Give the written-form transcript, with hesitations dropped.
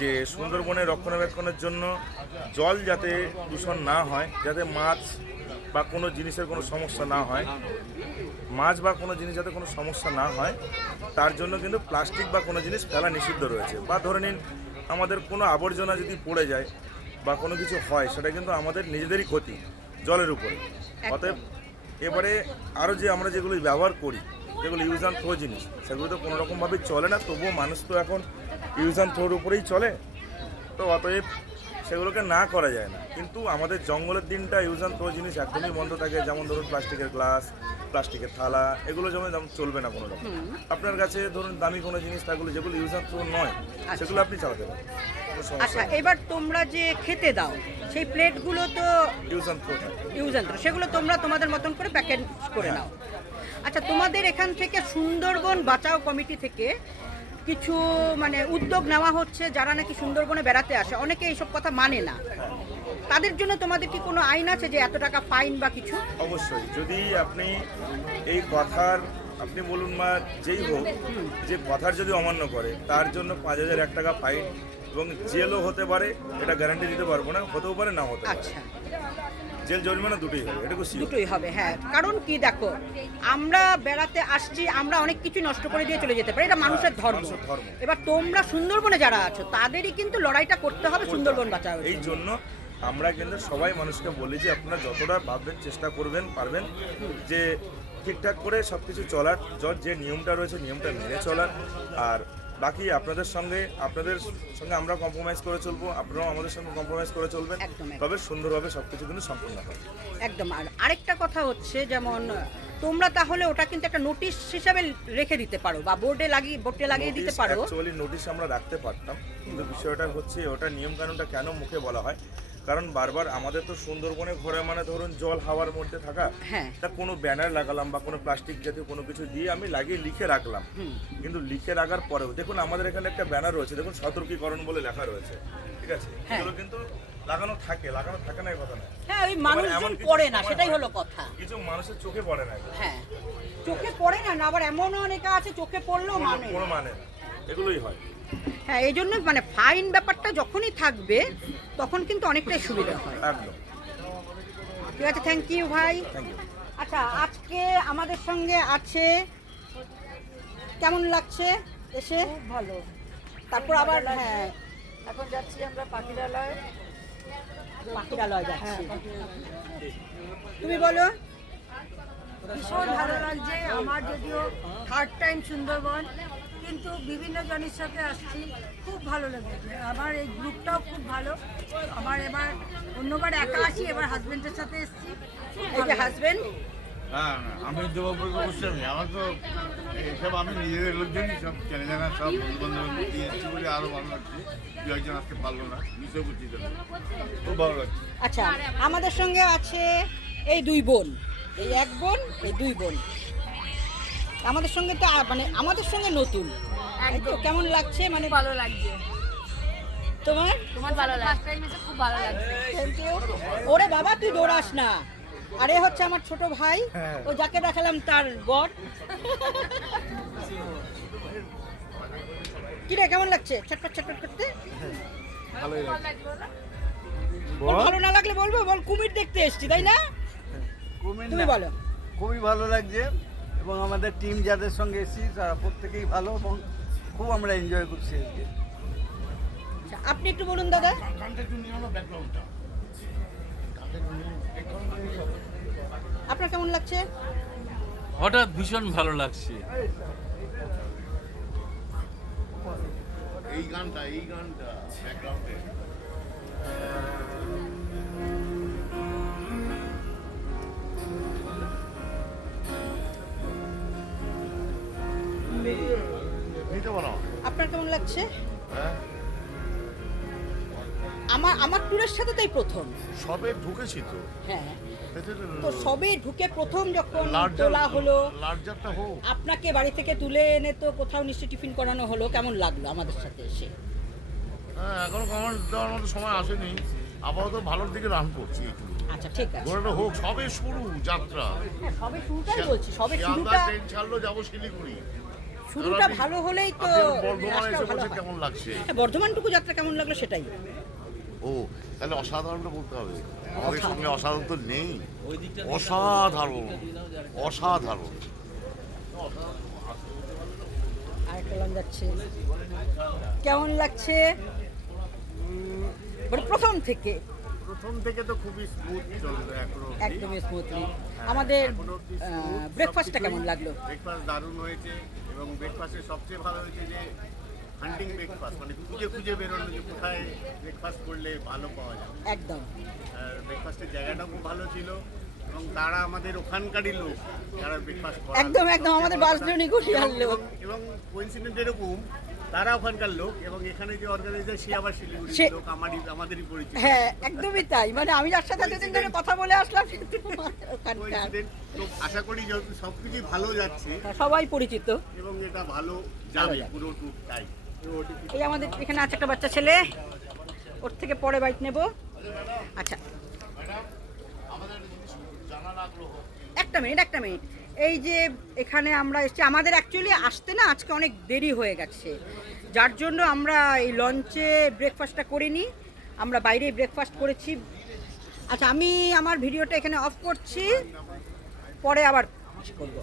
যে সুন্দরবনের রক্ষণাবেক্ষণের জন্য জল যাতে দূষণ না হয়, যাতে মাছ বা কোনো জিনিসের কোনো সমস্যা না হয়, যাতে কোনো সমস্যা না হয়, তার জন্য কিন্তু প্লাস্টিক বা কোনো জিনিস ফেলা নিষিদ্ধ রয়েছে। বা ধরে নিন আমাদের কোনো আবর্জনা যদি পড়ে যায় বা কোনো কিছু হয়, সেটা কিন্তু আমাদের নিজেদেরই ক্ষতি জলের উপরে। অতএব এবারে আরও যে আমরা যেগুলো ব্যবহার করি, যেগুলো ইউজ অ্যান্ড থ্রো জিনিস, সেগুলো তো কোনো রকমভাবে চলে না, তবুও মানুষ তো এখন ইউজ অ্যান্ড থ্রোর উপরেই চলে। তো অতএব সেগুলোকে না করা যায় না, কিন্তু আমাদের জঙ্গলের দিনটা ইউজ অ্যান্ড থ্রো জিনিস একদমই বন্ধ থাকে। যেমন ধরুন প্লাস্টিকের গ্লাস, প্লাস্টিকের থালা, এগুলো যেমন চলবে না কোনো রকম। আপনার কাছে ধরুন দামি কোনো জিনিস থাকলে যেগুলো ইউজ অ্যান্ড থ্রো নয়, সেগুলো আপনি চালাতে পারেন। আচ্ছা, এবার তোমরা যে খেতে দাও সেই প্লেটগুলো তো ইউজ অ্যান্ড থ্রো থাকে, সেগুলো তোমরা তোমাদের মতন করে প্যাকেট করে নাও। আচ্ছা, তোমাদের এখান থেকে সুন্দরবন বাঁচাও কমিটি থেকে কিছু উদ্যোগ নেওয়া হচ্ছে, যারা নাকি সুন্দরবনে বেড়াতে আসে, অনেকে এইসব কথা মানে না, তাদের জন্য তোমাদের কি কোনো আইন আছে যে এত টাকা ফাইন বা কিছু? অবশ্যই, যদি আপনি এই কথার আপনি বলুন বা যেই হোক, যে কথার যদি অমান্য করে তার জন্য 5,001 টাকা ফাইন এবং জেলও হতে পারে। এটা গ্যারান্টি দিতে পারবো না, হতেও পারে না হতে পারে। আচ্ছা, জেল জরিমানা দুটোই হবে, এটুকু দুটোই হবে। হ্যাঁ, কারণ কি দেখো, আমরা বেড়াতে আসছি, আমরা অনেক কিছু নষ্ট করে দিয়ে চলে যেতে পারি, এটা মানুষের ধর্ম। এবার তোমরা সুন্দরবনে যারা আছো তাদেরই কিন্তু লড়াইটা করতে হবে সুন্দরবন বাঁচাও। এই জন্য আমরা কিন্তু সবাই মানুষকে বলি যে আপনারা যতটা ভাববেন, চেষ্টা করবেন, পারবেন যে ঠিকঠাক করে সব কিছু চলার, যে নিয়মটা রয়েছে নিয়মটা মেনে চলার। আর বাকি আপনাদের সঙ্গে আমরা কম্প্রোমাইজ করে চলবো, আপনারাও আমাদের সঙ্গে কম্প্রোমাইজ করে চলবেন, তবে সুন্দরভাবে সব কিছু কিন্তু সম্পূর্ণ হবে। একদম। আর আরেকটা কথা হচ্ছে, যেমন তোমরা তাহলে ওটা কিন্তু একটা নোটিশ হিসাবে রেখে দিতে পারো বা বোর্ডে লাগিয়ে দিতে পারো। অ্যাকচুয়ালি নোটিশ আমরা রাখতে পারতাম, কিন্তু বিষয়টা হচ্ছে ওটা নিয়মকানুনটা কেন মুখে বলা হয়, কারণ বারবার আমাদের তো সুন্দরবনে ঘোরা মানে ধরুন জল হাওয়ার মধ্যে থাকা, তা কোনো ব্যানার লাগালাম বা কোনো প্লাস্টিক জাতীয় কোনো কিছু দিয়ে আমি লাগিয়ে লিখে রাখলাম, কিন্তু লিখে রাখার পরেও দেখুন আমাদের এখানে একটা ব্যানার রয়েছে, দেখুন সতর্কীকরণ বলে লেখা রয়েছে, ঠিক আছে, এগুলো কিন্তু লাগানো থাকে না, এই কথা না। হ্যাঁ, ওই মানুষজন পড়ে না, সেটাই হলো কথা। কিছু মানুষের চোখে পড়ে না। হ্যাঁ, চোখে পড়ে না, আবার এমনও অনেকে আছে চোখে পড়লেও মানে না, এগুলোই হয়। হ্যাঁ, এই জন্য ফাইন ব্যাপারটা যখনই থাকবে তখন কিন্তু অনেকটাই সুবিধা হয়। একদম ঠিক আছে, থ্যাংক ইউ ভাই। Thank you. আচ্ছা, আজকে আমাদের সঙ্গে আছে, কেমন লাগছে এসে? খুব ভালো। তারপর আবার হ্যাঁ, এখন যাচ্ছি আমরা পাখিরালয় যাচ্ছি। তুমি বলো। ভীষণ ভালো লাগছে আমার, যদিও থার্ড টাইম সুন্দরবন, কিন্তু বিভিন্ন জনের সাথে আসছি, খুব ভালো লেগেছে। আমার এই গ্রুপটাও খুব ভালো। আমার এবার অন্যবার একা আসি, এবার হাজবেন্ডের সাথে এসেছি। এই যে হাজবেন্ড, হ্যাঁ, আমি দেবপুর গোস্বামী, আমার তো এইসব আমি নিজেদের লোকজনই সব চেনে জানা, সব বন্ধু বান্ধব দিয়ে এসেছি বলে আরও ভালো লাগছে। দু একজন আসতে পারলো না, মিশে করছি, খুব ভালো লাগছে। আচ্ছা, আমাদের সঙ্গে আছে এই দুই বোন, এই এক বোন, এই দুই বোন আমাদের সঙ্গে, তো আমাদের সঙ্গে নতুন। তো কেমন লাগছে? ভালো লাগছে। তোমার ভালো লাগছে, খুব ভালো লাগছে। Thank you. ওরে বাবা, তুই দৌড়াস না। আরে হচ্ছে আমার ছোট ভাই, ও যাকে দেখালাম তার বর। কি রে, কেমন লাগছে ছটপট করতে? ভালোই লাগছে। ভালো না লাগলে বলবো, বল কুমির দেখতে এসেছি, তাই না? তুমি বলো। খুবই ভালো লাগছে, এবং আমাদের টিম যাদের সঙ্গে এসেছি তারা প্রত্যেকেই ভালো, এবং খুব আমরা এনজয় করছি আজকে। আপনি একটু বলুন দাদা। আপনার কেমন লাগছে? হঠাৎ ভীষণ ভালো লাগছে। এই গানটা ব্যাকগ্রাউন্ডে আপনার কেমন লাগছে? হ্যাঁ, আমার ট্যুরের সাথে তাই প্রথম সবে ঢুকেছি তো। হ্যাঁ, তো সবে ঢুকে প্রথম যখন তোলা হলো, লার্জারটা হোক, আপনাকে বাড়ি থেকে তুলে এনে তো কোথাও নিশ্চয়ই টিফিন করানো হলো, কেমন লাগলো আমাদের সাথে এসে? হ্যাঁ, এখনো কমেন্ট দেওয়ার মতো সময় আসেনি, আপাতত ভালোর দিকে রান করছি একটু। আচ্ছা, ঠিক আছে, ঘোরাটা হোক, সবে শুরু যাত্রা। হ্যাঁ, সবে শুরুটাই বলছি, সবে শিয়ালদা শুরুটা। ট্রেন ছাড়লো, যাবো শিলিগুড়ি। শুরুটা ভালো হলেই তো বর্ধমানে লাস্টটাও এসে ভালো বলছে হয়। কেমন লাগছে? হ্যাঁ, বর্ধমানটুকু যাত্রা কেমন লাগলো সেটাই। ও তাহলে অসাধারণটা বলতে হবে, আমাদের সঙ্গে অসাধারণ তো নেই, অসাধারণ অসাধারণ। আরেকটা লঞ্চ যাচ্ছে, কেমন লাগছে মানে প্রথম থেকে? প্রথম থেকে তো খুবই স্মুথ চলবে এখনো। একদমই স্মুথলি। আমাদের ব্রেকফাস্টটা কেমন লাগলো? ব্রেকফাস্ট দারুণ হয়েছে এবং ব্রেকফাস্টে সবচেয়ে ভালো হয়েছে যে হান্টিং ব্রেকফাস্ট, মানে খুঁজে খুঁজে বেরোনো যে কোথায় ব্রেকফাস্ট করলে ভালো পাওয়া যাবে। একদম আর ব্রেকফাস্টের জায়গাটাও খুব ভালো ছিল এবং তারা আমাদের ওখানকারই লোক যারা ব্রেকফাস্ট করে। একদম একদম আমাদের বাসজনই ঘুরিয়ার লোক। এবং কোইন্সিডেন্ট এরকম তারা ওখানকার লোক এবং এখানে যে অর্গানাইজার সে আবার শিলিগুড়ির সে- লোক, আমাদেরই পরিচিত। হ্যাঁ একদমই তাই, মানে আমি যার সাথে এতদিন ধরে কথা বলে আসলাম কিন্তু ওখানকার Coincident। তো আশা করি যত সবকিছু ভালো যাচ্ছে সবাই পরিচিত। এবং এটা ভালো যাবে যাবে। পুরো ট্যুরটাই। এই আমাদের এখানে আছে একটা বাচ্চা ছেলে, ওর থেকে পরে বাইক নেব। আচ্ছা একটা মিনিট, এই যে এখানে আমরা এসেছি, আমাদের অ্যাকচুয়ালি আসতে না আজকে অনেক দেরি হয়ে গেছে, যার জন্য আমরা এই লঞ্চে ব্রেকফাস্টটা করিনি, আমরা বাইরেই ব্রেকফাস্ট করেছি। আচ্ছা আমি আমার ভিডিওটা এখানে অফ করছি, পরে আবার করবো।